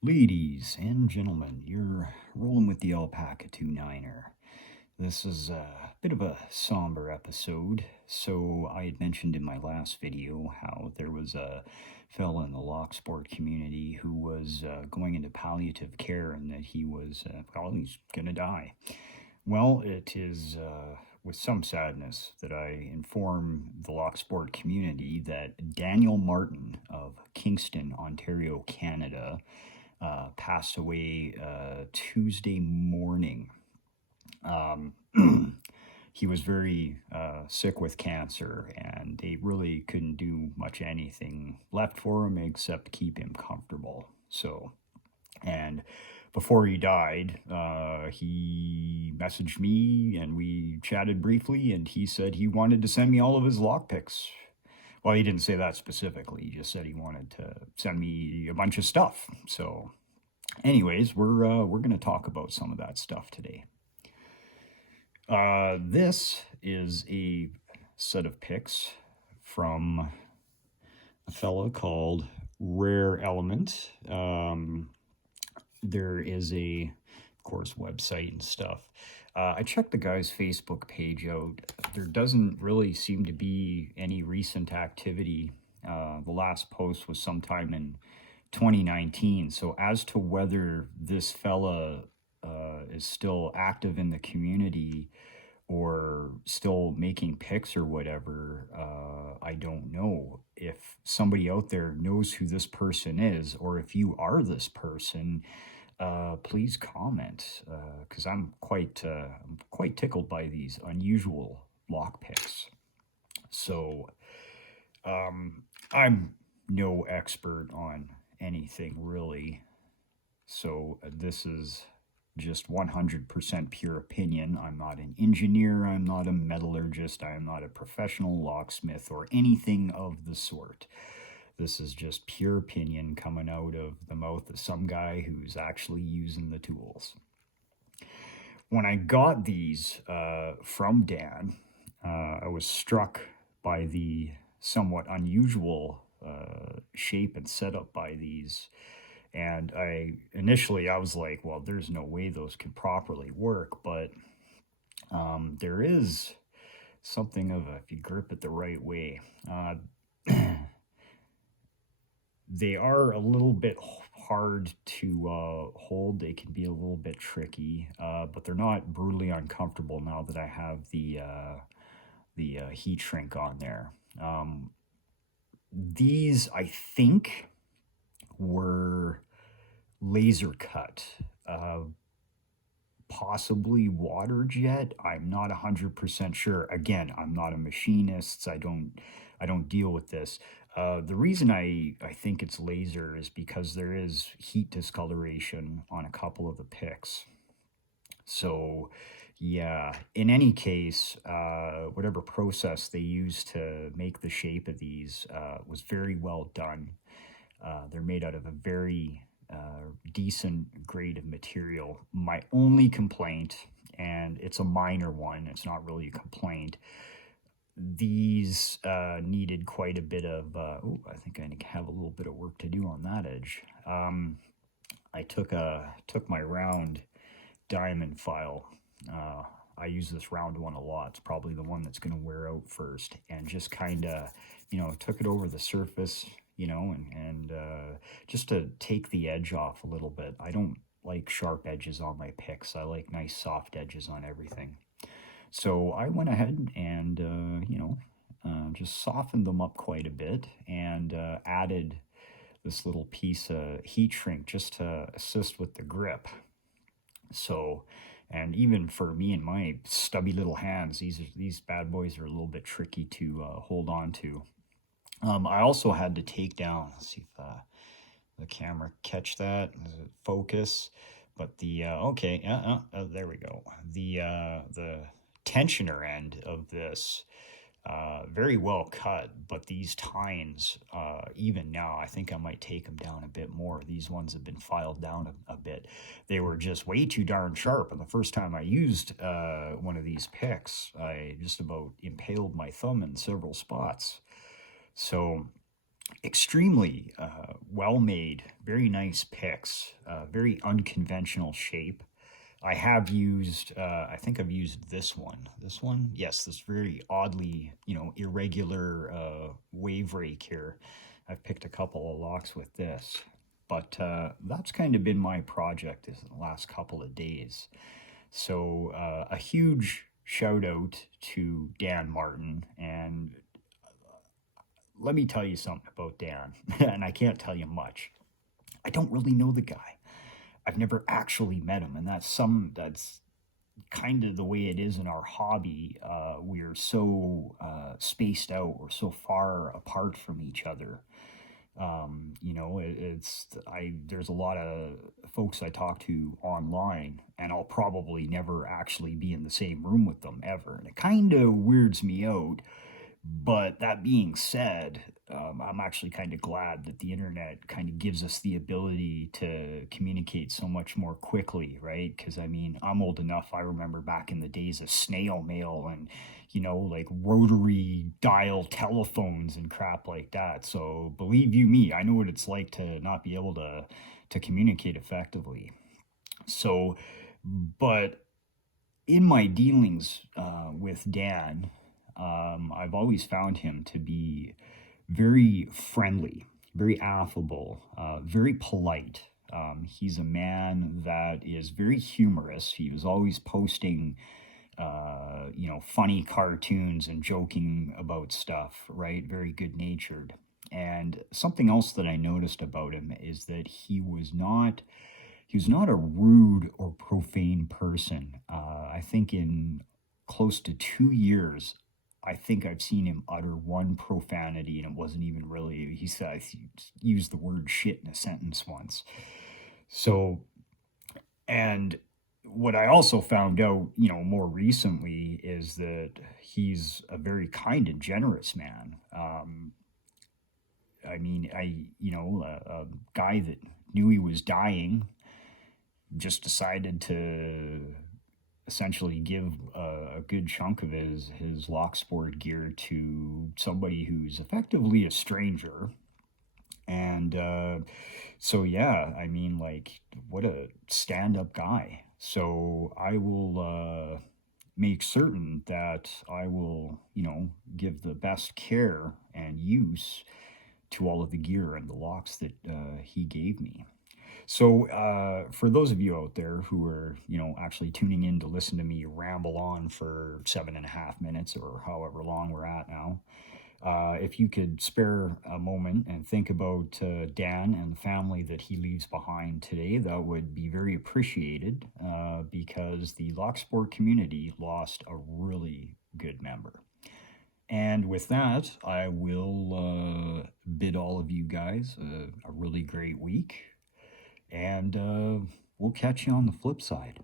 Ladies and gentlemen, you're rolling with the Alpaca 29er. This is a bit of a somber episode. So, I had mentioned in my last video how there was a fella in the lock sport community who was going into palliative care and that he's gonna die. Well, it is with some sadness that I inform the lock sport community that Daniel Martin of Kingston, Ontario, Canada, passed away Tuesday morning. Um, he was very sick with cancer, and they really couldn't do much anything left for him except keep him comfortable. So, and before he died, he messaged me and we chatted briefly, and he said he wanted to send me all of his lockpicks. Well, he didn't say that specifically. He just said he wanted to send me a bunch of stuff. So, anyways, we're going to talk about some of that stuff today. This is a set of pics from a fellow called Rare Element. There is of course, website and stuff. I checked the guy's Facebook page out. There doesn't really seem to be any recent activity. The last post was sometime in 2019. So as to whether this fella is still active in the community or still making pics or whatever, I don't know. If somebody out there knows who this person is, or if you are this person, please comment, because I'm quite tickled by these unusual lockpicks. So I'm no expert on anything really. So this is just 100% pure opinion. I'm not an engineer, I'm not a metallurgist, I am not a professional locksmith or anything of the sort. This is just pure opinion coming out of the mouth of some guy who's actually using the tools. When I got these from Dan, I was struck by the somewhat unusual shape and setup by these. And initially I was like, well, there's no way those can properly work, but there is something of if you grip it the right way. They are a little bit hard to hold. They can be a little bit tricky, but they're not brutally uncomfortable now that I have the heat shrink on there. These, I think, were laser cut, possibly water jet. I'm not 100% sure. Again, I'm not a machinist. I don't deal with this. The reason I think it's laser is because there is heat discoloration on a couple of the pics. So, yeah, in any case, whatever process they used to make the shape of these was very well done. They're made out of a very decent grade of material. My only complaint, and it's a minor one, it's not really a complaint, these needed quite a bit of, I think I have a little bit of work to do on that edge. I took my round diamond file. I use this round one a lot. It's probably the one that's going to wear out first, and just kind of, took it over the surface, and just to take the edge off a little bit. I don't like sharp edges on my picks. I like nice soft edges on everything. So I went ahead and, just softened them up quite a bit and added this little piece of heat shrink just to assist with the grip. So, and even for me and my stubby little hands, these bad boys are a little bit tricky to hold on to. I also had to take down, let's see if the camera catch that, focus, but okay, there we go. The tensioner end of this, very well cut, but these tines, even now, I think I might take them down a bit more. These ones have been filed down a bit. They were just way too darn sharp, and the first time I used one of these picks, I just about impaled my thumb in several spots. So extremely well made, very nice picks, very unconventional shape. I have used, I think I've used this one. This one? Yes, this very oddly, irregular wave rake here. I've picked a couple of locks with this. But that's kind of been my project this last couple of days. So a huge shout out to Dan Martin. And let me tell you something about Dan, and I can't tell you much. I don't really know the guy. I've never actually met him, and that's kind of the way it is in our hobby. We're so spaced out, we're so far apart from each other. There's a lot of folks I talk to online, and I'll probably never actually be in the same room with them ever, and it kind of weirds me out. But that being said, I'm actually kind of glad that the internet kind of gives us the ability to communicate so much more quickly, right? Because I mean, I'm old enough. I remember back in the days of snail mail and, like rotary dial telephones and crap like that. So believe you me, I know what it's like to not be able to communicate effectively. So, but in my dealings with Dan, I've always found him to be very friendly, very affable, very polite. He's a man that is very humorous. He was always posting, funny cartoons and joking about stuff, right? Very good natured. And something else that I noticed about him is that he was not a rude or profane person. I think in close to 2 years, I think I've seen him utter one profanity, and it wasn't even really. He said he used the word shit in a sentence once. So, and what I also found out, more recently, is that he's a very kind and generous man. I mean, a guy that knew he was dying just decided to essentially give a good chunk of his lock sport gear to somebody who's effectively a stranger. And so, yeah, I mean, like, what a stand-up guy. So I will make certain that I will, give the best care and use to all of the gear and the locks that he gave me. So, for those of you out there who are, actually tuning in to listen to me ramble on for 7.5 minutes or however long we're at now, if you could spare a moment and think about Dan and the family that he leaves behind today, that would be very appreciated because the lock sport community lost a really good member. And with that, I will bid all of you guys a really great week. And we'll catch you on the flip side.